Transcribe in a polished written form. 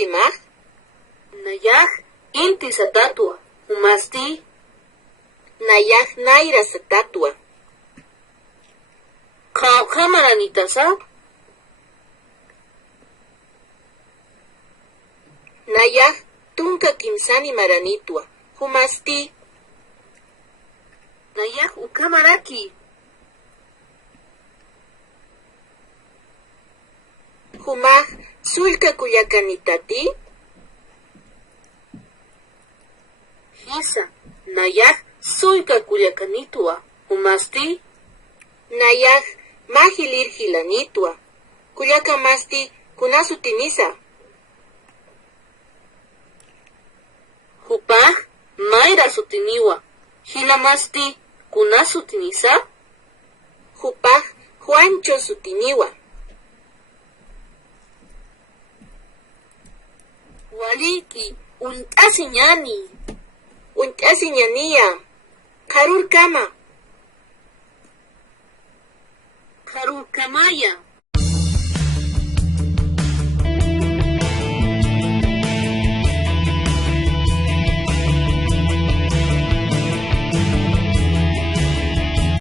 sutimaj? Nayaj inti satatua. Humasti. Nayaj Naira satatua. Kamaranitasa. Nayaj tunka kimsani maranitua. Humasti. Nayaj ukamaraki. Humaj sulka kuyakanitati. Hisa. Nayaj sulka kuyakanitua. Humasti. Nayaj mahilir hilanitua. Kuyakamasti kunasutinisa. Hupaj Mayra sutiniwa. Hilamasti kunasutinisa. Hupaj Juancho sutiniwa. Waliki unt'asi ñani. Unt'asi ñaniya. Karur kama. Karurkamaya.